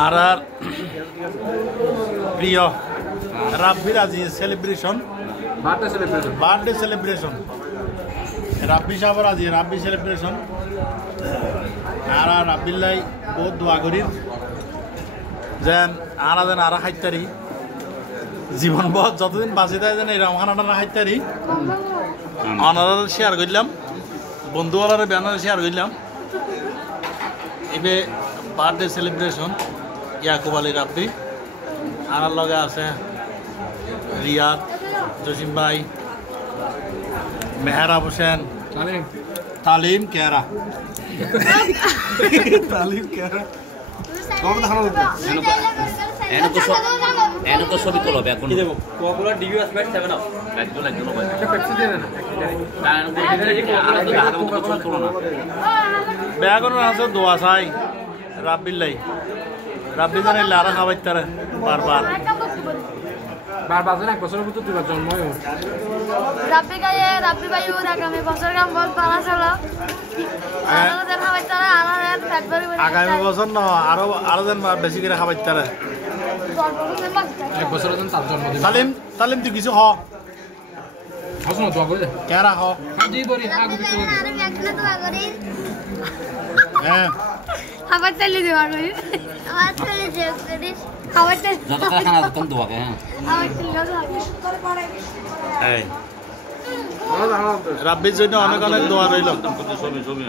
আর প্রিয় রাব্বির আজি celebration birthday celebration রাব্বি সাহেবের আজি রাব্বি সেলিব্রেশন আর রাব্বিল্লাই বহুত দোয়া করি যেন আরা যেন আরা খাইতারি জীবন বহুত যতদিন বাঁচি দেয় যেন এরকম খানাটা খাইতারি অনারা শেয়ার করলাম বন্ধুওয়ালার ব্যানারে শেয়ার করলাম এবে বার্থডে সেলিব্রেশন ইয়াকুব আলী রাব্বি আর লগে আছে রিয়াদ জসিম ভাই মেহরাব হোসেন তালিম কেরা তালিম কেরা তো ছবি তোলো এখন ব্যাগুন আছে দোয়া চাই রাব্বিল্লাই রাব্বি জানে লারা খাবাই তারা বারবার এক বছরের ভিতর দুবার জন্ম রাব্বি গায়ে রাব্বি ভাইও আগামী বছর কাম বল পালা চলো আগামী বছর ন আরো যেন বেশি করে খাবাই তারা এক বছরের জন্য তার জন্ম তালিম তালিম তুই কিছু হ আসুন দোয়া করে কেরা হ জি বলি আগু দিতে বলি হ্যাঁ খাবার চালিয়ে দেওয়া করি খাবার চালিয়ে দেওয়া করি খাবার চালিয়ে যত খানা যত দোয়া কে হ্যাঁ খাবার চালিয়ে রাব্বির জন্য অনেক অনেক দোয়া রইল ছবি